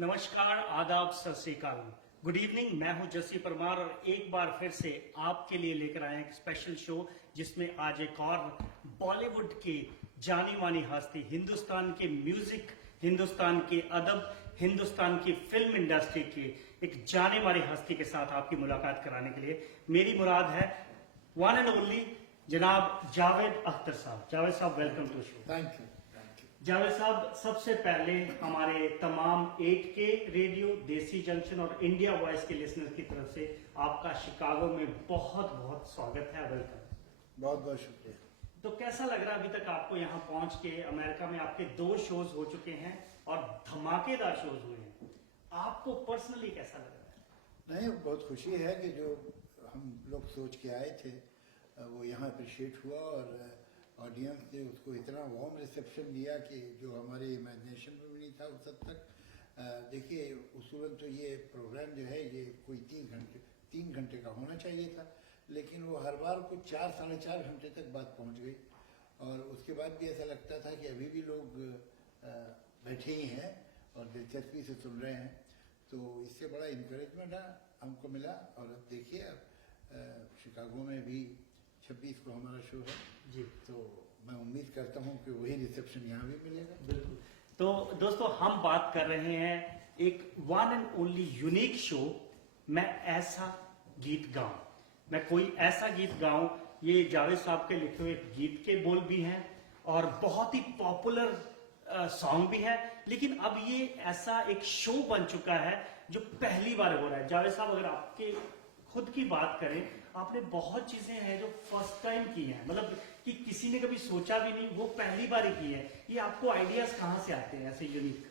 नमस्कार, आदाब, सत श्री अकाल, गुड इवनिंग। मैं हूं जस्सी परमार और एक बार फिर से आपके लिए लेकर आए एक स्पेशल शो जिसमें आज एक और बॉलीवुड के जानी मानी हस्ती, हिंदुस्तान के म्यूजिक, हिंदुस्तान के अदब, हिंदुस्तान की फिल्म इंडस्ट्री की एक जाने मानी हस्ती के साथ आपकी मुलाकात कराने के लिए मेरी मुराद है वन एंड ओनली जनाब जावेद अख्तर साहब। जावेद साहब, welcome to show. Thank you. Javed साहब, सबसे पहले हमारे तमाम 8K रेडियो, देसी जंक्शन और इंडिया वॉइस के लिसनर्स की तरफ से आपका शिकागो में बहुत बहुत स्वागत है, वेलकम। बहुत बहुत शुक्रिया। तो कैसा लग रहा है अभी तक आपको यहाँ पहुंच के? अमेरिका में आपके 2 शोज हो चुके हैं और धमाकेदार शोज हुए हैं, आपको पर्सनली कैसा लग रहा है? नहीं, बहुत खुशी है कि जो हम लोग सोच के आए थे वो यहाँ अप्रिशिएट हुआ और ऑडियंस ने उसको इतना वार्म रिसेप्शन दिया कि जो हमारे इमेजिनेशन में भी नहीं था उस हद तक। देखिए, उसूलन तो ये प्रोग्राम जो है ये कोई 3 घंटे का होना चाहिए था, लेकिन वो हर बार कुछ 4 साढ़े 4 घंटे तक बात पहुँच गई और उसके बाद भी ऐसा लगता था कि अभी भी लोग बैठे ही हैं और दिलचस्पी से सुन रहे हैं। तो इससे बड़ा इंकरेजमेंट हमको मिला। और अब देखिए, अब शिकागो में भी 26 को हमारा शो है जी, तो मैं उम्मीद करता हूँ कि वही रिसेप्शन यहाँ भी मिलेगा। बिल्कुल। तो दोस्तों, हम बात कर रहे हैं एक one and only unique show, मैं ऐसा गीत गाऊं, मैं कोई ऐसा गीत गाऊं। ये जावेद साहब के लिखे हुए गीत के बोल भी हैं और बहुत ही पॉपुलर सॉन्ग भी है, लेकिन अब ये ऐसा एक शो बन चुका है जो पहली बार हो रहा है। जावेद साहब, अगर आपके खुद की बात करें, आपने बहुत चीजें हैं जो फर्स्ट टाइम की हैं, मतलब कि किसी ने कभी सोचा भी नहीं, वो पहली बार ही की है। ये आपको आइडियाज कहाँ से आते हैं ऐसे यूनिक?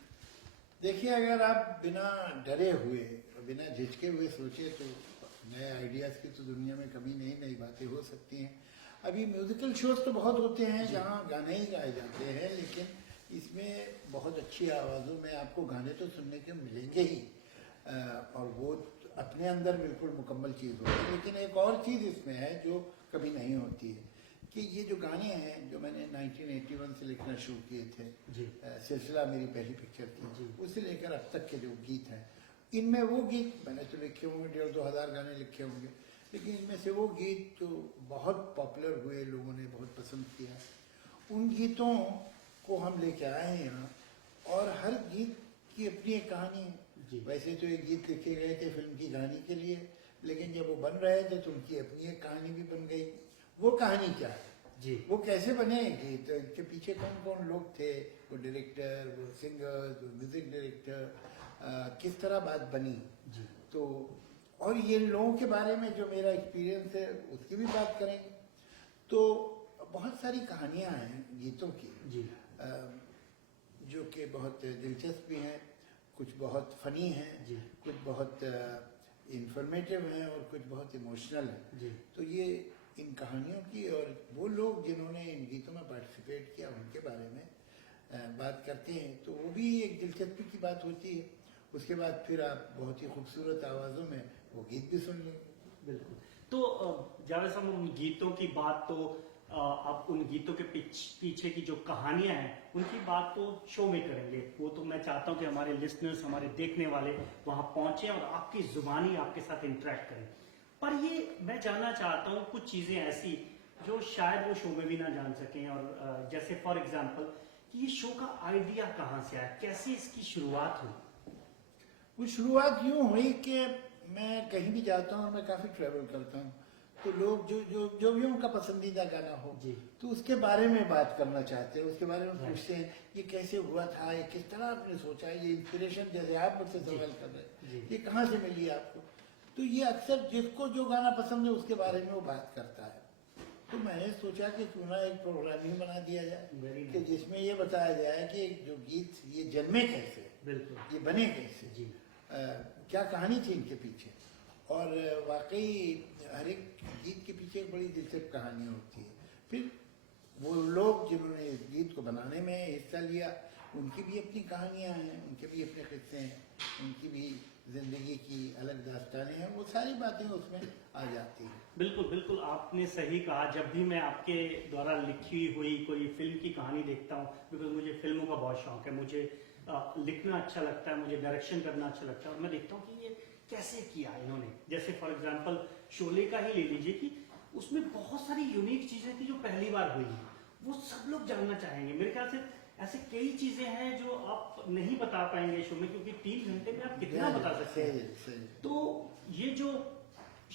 देखिए, अगर आप बिना डरे हुए, बिना झिझके हुए सोचे तो नए आइडियाज की तो दुनिया में कभी नई बातें हो सकती हैं। अभी म्यूजिकल शोज तो बहुत होते हैं जहाँ गाने ही गाए जाते हैं, लेकिन इसमें बहुत अच्छी आवाज़ों में आपको गाने तो सुनने के मिलेंगे ही और वो अपने अंदर बिल्कुल मुकम्मल चीज़ होती है। लेकिन एक और चीज़ इसमें है जो कभी नहीं होती है कि ये जो गाने हैं जो मैंने 1981 से लिखना शुरू किए थे, सिलसिला मेरी पहली पिक्चर थी, उससे लेकर अब तक के जो गीत हैं, इनमें वो गीत मैंने तो लिखे होंगे 1,500-2 हज़ार गाने लिखे होंगे, लेकिन इनमें से वो गीत जो बहुत पॉपुलर हुए, लोगों ने बहुत पसंद किया, उन गीतों को हम लेके आए हैं यहाँ। और हर गीत की अपनी एक कहानी है। वैसे तो ये गीत लिखे गए थे फिल्म की कहानी के लिए, लेकिन जब वो बन रहे थे तो उनकी अपनी एक कहानी भी बन गई। वो कहानी क्या है जी, वो कैसे बने गीत, इनके पीछे कौन कौन लोग थे, वो डायरेक्टर, वो सिंगर, वो म्यूजिक डायरेक्टर, किस तरह बात बनी जी। तो और ये लोगों के बारे में जो मेरा एक्सपीरियंस है उसकी भी बात करेंगे। तो बहुत सारी कहानियाँ हैं गीतों की जी, जो कि बहुत दिलचस्प भी हैं, कुछ बहुत फनी हैं, कुछ बहुत इंफॉर्मेटिव हैं और कुछ बहुत इमोशनल हैं। तो ये इन कहानियों की और वो लोग जिन्होंने इन गीतों में पार्टिसिपेट किया उनके बारे में बात करते हैं, तो वो भी एक दिलचस्पी की बात होती है। उसके बाद फिर आप बहुत ही खूबसूरत आवाज़ों में वो गीत भी सुन लेंगे। बिल्कुल। तो जावेद साहब, उन गीतों की बात तो अब उन गीतों के पीछे की जो कहानियां हैं उनकी बात तो शो में करेंगे। वो तो मैं चाहता हूं कि हमारे लिसनर्स, हमारे देखने वाले वहां पहुंचे और आपकी जुबानी आपके साथ इंटरेक्ट करें। पर ये मैं जानना चाहता हूं कुछ चीजें ऐसी जो शायद वो शो में भी ना जान सकें, और जैसे फॉर एग्जाम्पल कि ये शो का आइडिया कहाँ से आया, कैसे इसकी शुरुआत हुई? वो शुरुआत यूँ हुई कि मैं कहीं भी जाता हूँ और मैं काफ़ी ट्रैवल करता हूँ, तो लोग जो भी उनका पसंदीदा गाना हो तो उसके बारे में बात करना चाहते हैं, उसके बारे में पूछते हैं ये कैसे हुआ था, ये किस तरह आपने सोचा, ये इंस्पिरेशन जैसे आप मुझसे सवाल कर रहे हैं, ये कहाँ से मिली आपको। तो ये अक्सर जिसको जो गाना पसंद है उसके बारे में वो बात करता है। तो मैंने सोचा कि क्यों ना एक प्रोग्राम ही बना दिया जाए कि जिसमें ये बताया जाए कि जो गीत ये जन्मे कैसे, ये बने कैसे, क्या कहानी थी इनके पीछे। और वाकई हर एक गीत के पीछे एक बड़ी दिलचस्प कहानी होती है। फिर वो लोग जिन्होंने इस गीत को बनाने में हिस्सा लिया उनकी भी अपनी कहानियाँ हैं, उनके भी अपने किस्से हैं, उनकी भी जिंदगी की अलग दास्तानें हैं, वो सारी बातें उसमें आ जाती हैं। बिल्कुल बिल्कुल, आपने सही कहा। जब भी मैं आपके द्वारा लिखी हुई कोई फिल्म की कहानी देखता हूँ, बिकॉज मुझे फिल्मों का बहुत शौक है, मुझे लिखना अच्छा लगता है, मुझे डायरेक्शन करना अच्छा लगता है, और मैं देखता हूँ कि ये कैसे किया इन्होंने। जैसे फॉर एग्जांपल शोले का ही ले लीजिए कि उसमें बहुत सारी यूनिक चीजें थी जो पहली बार हुई हैं, वो सब लोग जानना चाहेंगे। मेरे ख्याल से ऐसे कई चीजें हैं जो आप नहीं बता पाएंगे शो में, क्योंकि 3 घंटे में आप कितना बता सकते हैं। सही। तो ये जो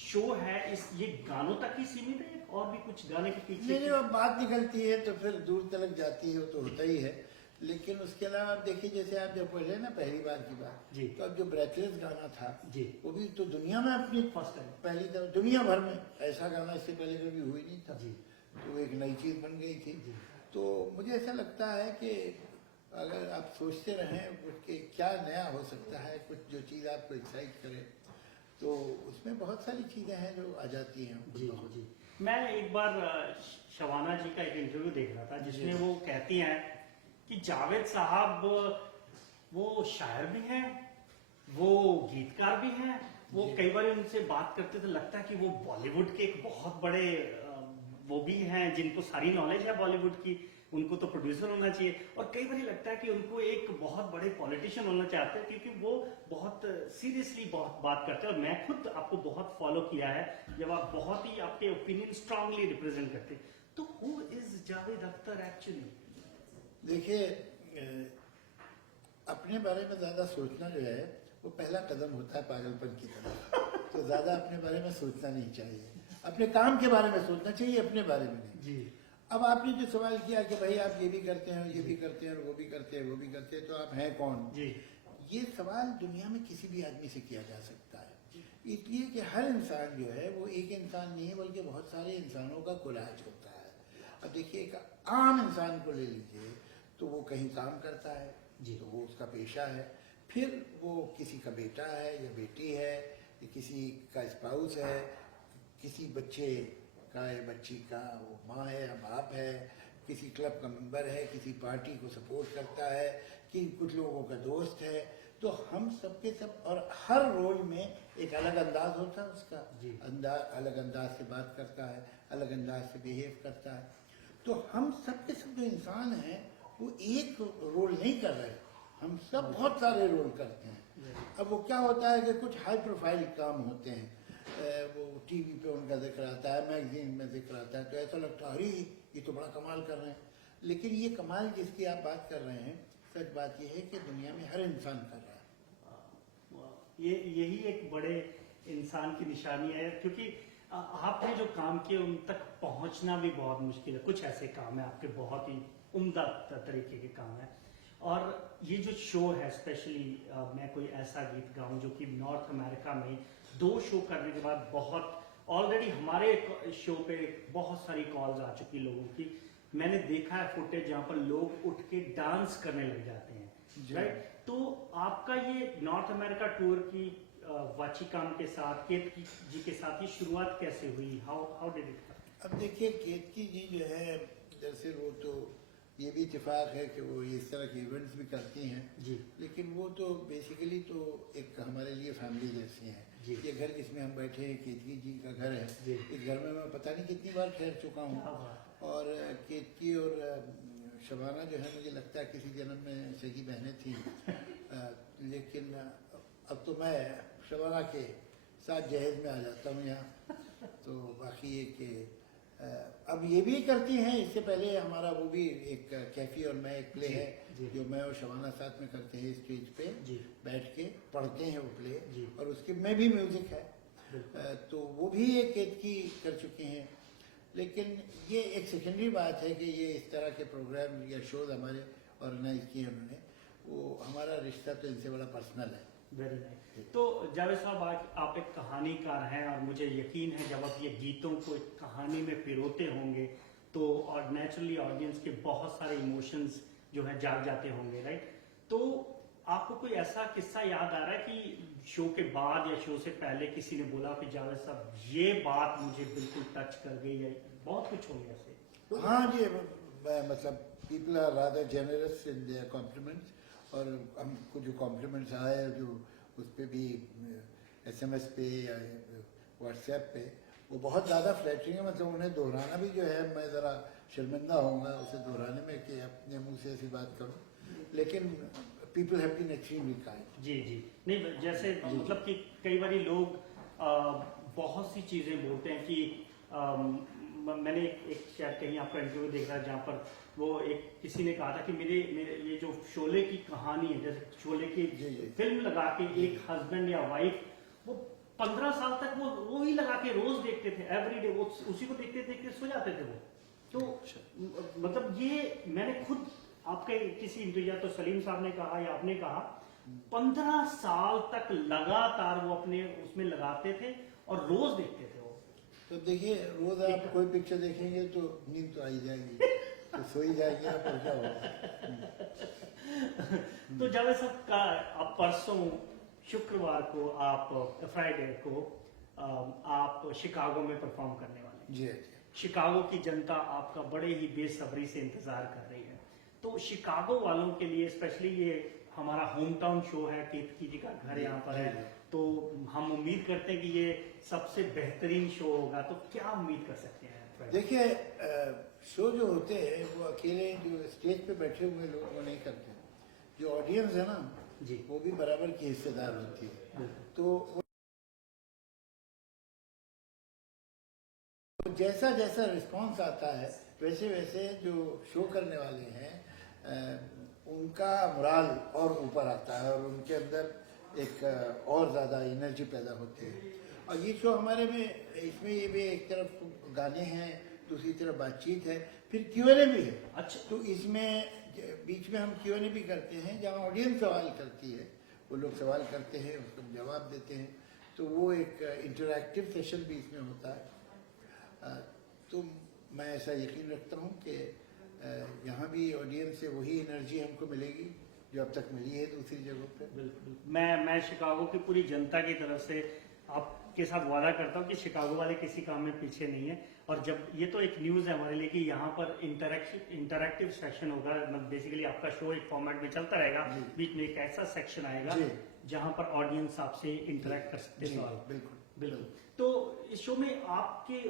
शो है ये गानों तक ही सीमित है, और भी कुछ गाने के पीछे नहीं, अब बात निकलती है तो फिर दूर तक जाती है, वो तो होता ही है। लेकिन उसके अलावा आप देखिए, जैसे आप जब बोले ना पहली बार की बात, जी। तो अब जो ब्रेथलेस गाना था जी। वो भी तो दुनिया में अपनी फर्स्ट टाइम पहली तरह, दुनिया भर में ऐसा गाना इससे पहले कभी हुई नहीं था। जी। तो एक नई चीज बन गई थी। जी। तो मुझे ऐसा लगता है कि अगर आप सोचते रहें कि क्या नया हो सकता है, कुछ जो चीज़ आपको एक्साइट करे, तो उसमें बहुत सारी चीज़ें हैं जो आ जाती हैं। जी जी। मैं एक बार शबाना जी का एक इंटरव्यू देख रहा था जिसमें वो कहती हैं कि जावेद साहब वो शायर भी हैं, वो गीतकार भी हैं। वो कई बार उनसे बात करते तो लगता है कि वो बॉलीवुड के एक बहुत बड़े वो भी हैं जिनको सारी नॉलेज है बॉलीवुड की, उनको तो प्रोड्यूसर होना चाहिए। और कई बार लगता है कि उनको एक बहुत बड़े पॉलिटिशियन होना चाहते हैं, क्योंकि वो बहुत सीरियसली बहुत बात करते हैं। और मैं खुद आपको बहुत फॉलो किया है, जब आप बहुत ही आपके ओपिनियन स्ट्रांगली रिप्रेजेंट करते हैं। तो who is Javed Akhtar actually? देखिए, अपने बारे में ज्यादा सोचना जो है वो पहला कदम होता है पागलपन की तरफ। तो ज्यादा अपने बारे में सोचना नहीं चाहिए, अपने काम के बारे में सोचना चाहिए, अपने बारे में नहीं। जी। अब आपने जो सवाल किया कि भाई आप ये भी करते हैं, ये भी करते हैं, और वो भी करते हैं, वो भी करते हैं, तो आप हैं कौन? जी। ये सवाल दुनिया में किसी भी आदमी से किया जा सकता है, इसलिए कि हर इंसान जो है वो एक इंसान नहीं है, बल्कि बहुत सारे इंसानों का कोलाज होता है। अब देखिए, एक आम इंसान को ले लीजिए, तो वो कहीं काम करता है, तो वो उसका पेशा है, फिर वो किसी का बेटा है या बेटी है, या किसी का स्पाउस है, किसी बच्चे का या बच्ची का वो माँ है या बाप है, किसी क्लब का मेंबर है, किसी पार्टी को सपोर्ट करता है, कि कुछ लोगों का दोस्त है। तो हम सबके सब, और हर रोल में एक अलग अंदाज होता है उसका, अलग अंदाज से बात करता है, अलग अंदाज से बिहेव करता है। तो हम सब के सब जो इंसान हैं वो एक रोल नहीं कर रहे, हम सब बहुत सारे रोल करते हैं। अब वो क्या होता है कि कुछ हाई प्रोफाइल काम होते हैं, वो टीवी पे उनका जिक्र आता है, मैगजीन में जिक्र आता है, तो ऐसा लगता है अरे ये तो बड़ा कमाल कर रहे हैं। लेकिन ये कमाल जिसकी आप बात कर रहे हैं, सच बात ये है कि दुनिया में हर इंसान कर रहा है। यही एक बड़े इंसान की निशानी है, क्योंकि आपने जो काम किए उन तक पहुंचना भी बहुत मुश्किल है। कुछ ऐसे काम है आपके बहुत ही उम्दा तरीके के काम है। और ये जो शो है स्पेशली मैं कोई ऐसा गीत गाऊं, जो कि नॉर्थ अमेरिका में 2 शो करने के बाद बहुत, ऑलरेडी हमारे शो पे बहुत सारी कॉल्स आ चुकी लोगों की। मैंने देखा है फुटेज जहाँ पर लोग उठ के डांस करने लग जाते हैं, राइट? तो आपका ये नॉर्थ अमेरिका टूर की वाचिकाम के साथ, केतकी जी के साथ ही शुरुआत कैसे हुई? How did it? अब देखिए, केतकी जी जो है, दरअसल वो तो ये भी इत्तेफाक है कि वो इस तरह के इवेंट्स भी करती हैं जी। लेकिन वो तो बेसिकली तो एक हमारे लिए फैमिली जैसी हैं। ये घर जिसमें हम बैठे हैं केतकी जी का घर है। इस घर में मैं पता नहीं कितनी बार ठहर चुका हूँ, और केतकी और शबाना जो है, मुझे लगता है किसी जन्म में सगी बहनें थी। लेकिन अब तो मैं शबाना के साथ जहेज में आ जाता हूँ यहाँ। तो बाकी ये कि अब ये भी करती हैं, इससे पहले हमारा वो भी एक कैफी और मैं एक प्ले है जो मैं और शबाना साथ में करते हैं, स्टेज पे बैठ के पढ़ते हैं वो प्ले, और उसके में भी म्यूजिक है। तो वो भी एक केतकी कर चुकी हैं। लेकिन ये एक सेकेंडरी बात है कि ये इस तरह के प्रोग्राम या शोज हमारे ऑर्गेनाइज किए उन्होंने, वो हमारा रिश्ता तो इनसे बड़ा पर्सनल है। Very nice. तो जावेद साहब, आज आप एक कहानीकार हैं, और मुझे यकीन है जब आप ये गीतों को एक कहानी में पिरोते होंगे तो और नेचुरली ऑडियंस के बहुत सारे इमोशंस जो है जाग जाते होंगे, राइट? तो आपको कोई ऐसा किस्सा याद आ रहा है कि शो के बाद या शो से पहले किसी ने बोला कि जावेद साहब ये बात मुझे बिल्कुल टच कर गई, या बहुत कुछ हो गया ऐसे? हाँ जी, मतलब people are rather generous in their compliments, और हमको जो कॉम्प्लीमेंट्स आए जो उस पर भी SMS पे या व्हाट्सएप पे, वो बहुत ज़्यादा फ्लैटरिंग है। मतलब उन्हें दोहराना भी जो है, मैं ज़रा शर्मिंदा होऊंगा उसे दोहराने में कि अपने मुंह से ऐसी बात करूं। लेकिन people have been extremely kind. जी जी, नहीं जैसे मतलब कि कई बार लोग बहुत सी चीज़ें बोलते हैं कि मैंने एक शायद कहीं आपका इंटरव्यू देख रहा है जहाँ पर वो एक किसी ने कहा था कि मेरे मेरे ये जो शोले की कहानी है, जैसे शोले की जी। फिल्म लगा के एक हस्बैंड या वाइफ वो 15 साल तक वो ही लगा के रोज देखते थे, एवरीडे वो उसी को देखते देखते सो जाते थे वो। तो मतलब ये मैंने खुद आपके किसी इंटरव्यू या तो सलीम साहब ने कहा या आपने कहा 15 साल तक लगातार वो अपने उसमें लगाते थे और रोज देखते थे वो। तो देखिए रोज आप कोई पिक्चर देखेंगे तो नींद तो आ ही जाएगी, तो सो ही जाएंगे आप, और क्या होगा। तो जावेद साहब का आप परसों शुक्रवार को आप फ्राइडे को आप शिकागो में परफॉर्म करने वाले हैं। जी। शिकागो की जनता आपका बड़े ही बेसब्री से इंतजार कर रही है। तो शिकागो वालों के लिए स्पेशली ये हमारा होम टाउन शो है, केतकी जी का घर यहाँ पर है, तो हम उम्मीद करते हैं कि ये सबसे बेहतरीन शो होगा। तो क्या उम्मीद कर सकते हैं? देखिए शो जो होते हैं वो अकेले जो स्टेज पे बैठे हुए लोग वो नहीं करते, जो ऑडियंस है ना जी, वो भी बराबर की हिस्सेदार होती है। तो जैसा जैसा रिस्पांस आता है वैसे वैसे जो शो करने वाले हैं उनका मोराल और ऊपर आता है और उनके अंदर एक और ज़्यादा एनर्जी पैदा होती है। और ये शो हमारे में इसमें ये भी एक तरफ गाने हैं, दूसरी तरफ बातचीत है, फिर Q&A भी है। अच्छा, तो इसमें बीच में हम Q&A भी करते हैं जहाँ ऑडियंस सवाल करती है, वो लोग सवाल करते हैं उसको जवाब देते हैं, तो वो एक इंटरैक्टिव सेशन भी इसमें होता है। तो मैं ऐसा यकीन रखता हूँ कि यहाँ भी ऑडियंस से वही एनर्जी हमको मिलेगी जो अब तक मिली है दूसरी जगहों पे। बिल्कुल। मैं शिकागो की पूरी जनता की तरफ से आपके साथ वादा करता हूँ कि शिकागो वाले किसी काम में पीछे नहीं है। और जब ये तो एक न्यूज़ है हमारे लिए कि यहाँ पर इंटरैक्टिव सेक्शन होगा, मतलब बेसिकली आपका शो एक फॉर्मेट में चलता रहेगा, बीच में एक ऐसा सेक्शन आएगा जहाँ पर ऑडियंस आपसे इंटरेक्ट कर सकते हैं। बिल्कुल बिल्कुल। तो इस शो में आपके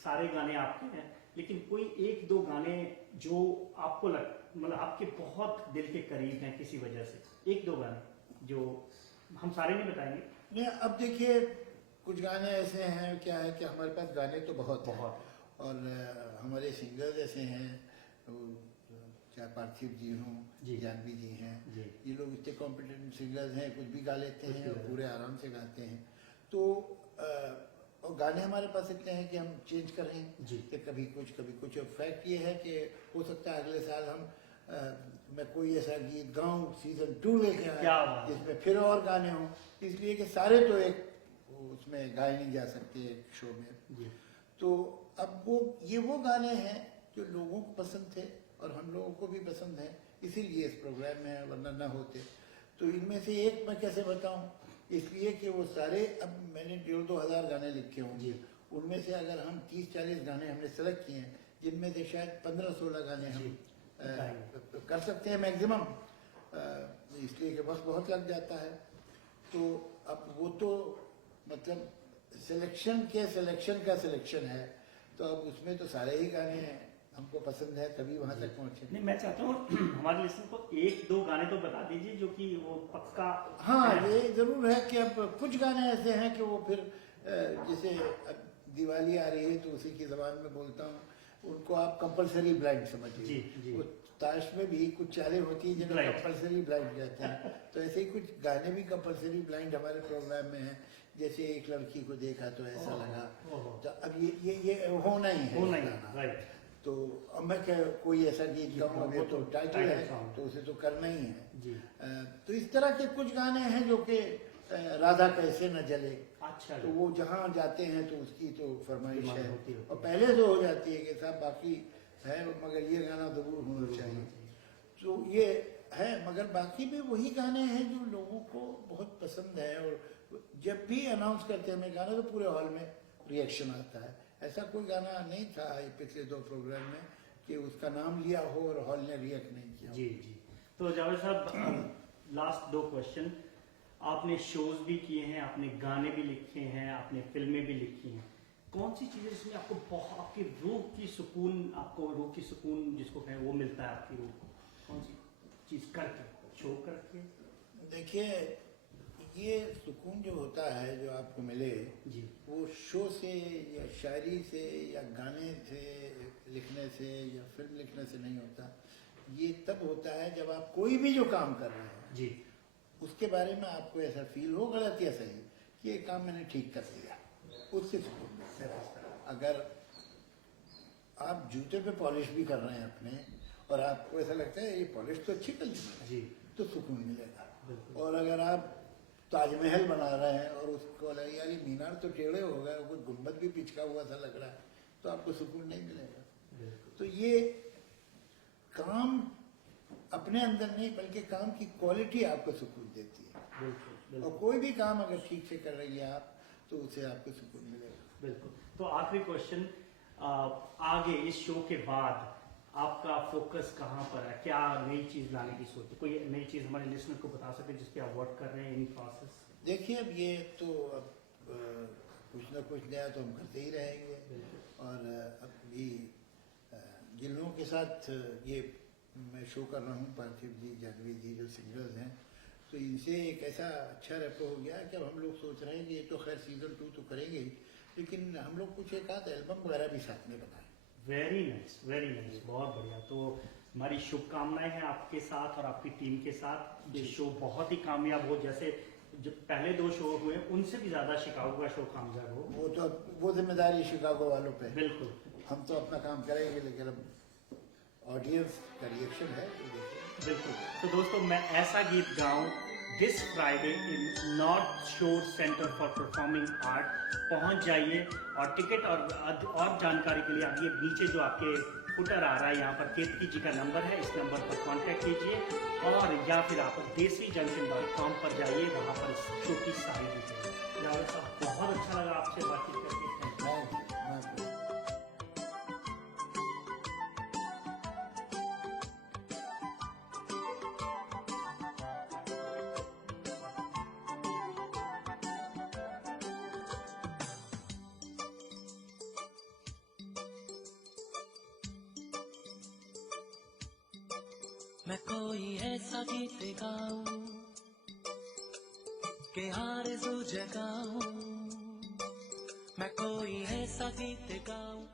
सारे गाने आपके हैं, लेकिन कोई एक दो गाने जो आपको मतलब आपके बहुत दिल के करीब हैं किसी वजह से, एक दो गाने जो हम सारे नहीं बताएंगे। नहीं, अब देखिए कुछ गाने ऐसे हैं, क्या है कि हमारे पास गाने तो बहुत हैं और हमारे सिंगर्स ऐसे हैं, चाहे पार्थिव जी हों, जानवी जी हैं, ये लोग इतने कॉम्पिटेंट सिंगर्स हैं, कुछ भी गा लेते हैं और पूरे आराम से गाते हैं। तो और गाने हमारे पास इतने हैं कि हम चेंज कर रहे हैं कि कभी कुछ। और फैक्ट ये है कि हो सकता है अगले साल हम मैं कोई ऐसा गीत गाऊं सीजन 2 लेके आया जिसमें फिर और गाने हों, इसलिए कि सारे तो एक उसमें गाए नहीं जा सकते एक शो में। तो अब वो गाने हैं जो लोगों को पसंद थे और हम लोगों को भी पसंद है, इसीलिए इस प्रोग्राम में, वरना न होते। तो इनमें से एक मैं कैसे बताऊं, इसलिए कि वो सारे, अब मैंने 1,500 गाने लिखे होंगे, उनमें से अगर हम 30-40 गाने हमने सेलेक्ट किए हैं, जिनमें से शायद 15-16 गाने हम कर सकते हैं मैक्सिमम, इसलिए कि वक्त बहुत लग जाता है। तो अब वो तो मतलब सिलेक्शन का सिलेक्शन है, तो अब उसमें तो सारे ही गाने हमको पसंद है, तभी वहां तक पहुंचे। नहीं, मैं चाहता हूँ हमारे लिस्टर को एक दो गाने तो बता दीजिए जो कि वो पक्का। हाँ, ये जरूर है कि अब कुछ गाने ऐसे हैं कि वो फिर जैसे दिवाली आ रही है तो उसी की जबान में बोलता हूँ, उनको आप कंपलसरी ब्लाइंड समझिए। वो ताश में भी कुछ चालें होती हैं जिन्हें कंपलसरी ब्लाइंड कहते हैं, तो ऐसे ही कुछ गाने भी कंपलसरी ब्लाइंड हमारे प्रोग्राम में है। जैसे एक लड़की को देखा तो ऐसा लगा, तो अब ये होना ही है। तो अब मैं क्या कोई ऐसा गीत गाऊं, अब ये तो टाइटल है तो उसे तो करना ही है। तो इस तरह के कुछ गाने हैं जो कि राधा कैसे न जले, अच्छा, तो वो जहाँ जाते हैं तो उसकी तो फरमाइश है और पहले तो हो जाती है कि साहब बाकी है मगर ये गाना जरूर होना चाहिए, तो ये है। मगर बाकी भी वही गाने हैं जो लोगों को बहुत पसंद है और जब भी अनाउंस करते हैं गाना तो पूरे हॉल में रिएक्शन आता है। ऐसा कोई गाना नहीं था पिछले 2 प्रोग्राम में कि उसका नाम लिया हो और हॉल ने रिएक्ट नहीं किया। जी। तो जावेद साहब, लास्ट 2 क्वेश्चन। आपने शोज भी किए हैं, आपने गाने भी लिखे हैं, आपने फिल्में भी लिखी हैं, कौन सी चीज़ें जिसमें आपको बहुत आपकी रूह की सुकून जिसको कहें वो मिलता है आपकी रूह को, कौन सी चीज़ करके शो करके? देखिए, ये सुकून जो होता है जो आपको मिले, जी वो शो से या शायरी से या गाने से लिखने से या फिल्म लिखने से नहीं होता। ये तब होता है जब आप कोई भी जो काम कर रहे हैं जी उसके बारे में आपको ऐसा फील हो, गलत या सही, कि ये काम मैंने ठीक कर दिया, उससे सुकून मिलता है। अगर आप जूते पे पॉलिश भी कर रहे हैं अपने और आपको ऐसा लगता है ये पॉलिश तो अच्छी कर दी मैंने, जी तो सुकून मिलेगा। बिल्कुल। और अगर आप ताजमहल बना रहे हैं और उसको लगे यार ये मीनार तो टेढ़े हो गए, कुछ गुंबद भी पिचका हुआ सा लग रहा है, तो आपको सुकून नहीं मिलेगा। बिल्कुल तो ये काम अपने अंदर नहीं बल्कि काम की क्वालिटी आपको सुकून देती है। बिल्कुल और बिल्कुल कोई भी काम अगर ठीक से कर रही है आप, तो उससे आपको सुकून मिलेगा। बिल्कुल। तो आखिरी क्वेश्चन, आगे इस शो के बाद आपका फोकस कहाँ पर है? क्या नई चीज लाने की सोच है? कोई नई चीज हमारे लिसनर को बता सके जिस पे आप वर्क कर रहे हैं इन प्रोसेस? देखिए, अब ये तो अब कुछ ना कुछ नया तो हम करते ही रहेंगे। और अब भी जिन लोगों के साथ ये मैं शो कर रहा हूँ, पार्थिव जी, जाह्नवी जी जो सिंगर्स हैं, तो इनसे एक ऐसा अच्छा रेपो हो गया कि अब हम लोग सोच रहे हैं कि ये तो खैर सीजन 2 तो करेंगे ही, लेकिन हम लोग कुछ एक आध एल्बम वगैरह भी साथ में बनाए। वेरी नाइस, बहुत बढ़िया। तो हमारी शुभकामनाएं हैं आपके साथ और आपकी टीम के साथ। ये शो बहुत ही कामयाब हो, जैसे जो पहले 2 शो हुए उनसे भी ज्यादा शिकागो का शो कामयाब हो। वो जिम्मेदारी शिकागो वालों पे। बिल्कुल हम तो अपना काम करेंगे, लेकिन अब ऑडियंस का रिएक्शन है तो देखिए। बिल्कुल। तो दोस्तों, मैं ऐसा गीत गाऊं दिस फ्राइडे इन नॉर्थ शोर सेंटर फॉर परफॉर्मिंग आर्ट। पहुंच जाइए और टिकट और जानकारी के लिए आइए, नीचे जो आपके फुटर आ रहा है यहाँ पर केतकी जी का नंबर है, इस नंबर पर कांटेक्ट कीजिए, और या फिर आप desijunction.com पर जाइए, वहाँ पर शो की सारी डिटेल। जावेद साहब, बहुत अच्छा लगा आपसे बातचीत करके। मैं कोई ऐसा गीत गाऊं कि आरज़ू जगाऊं, मैं कोई ऐसा गीत गाऊं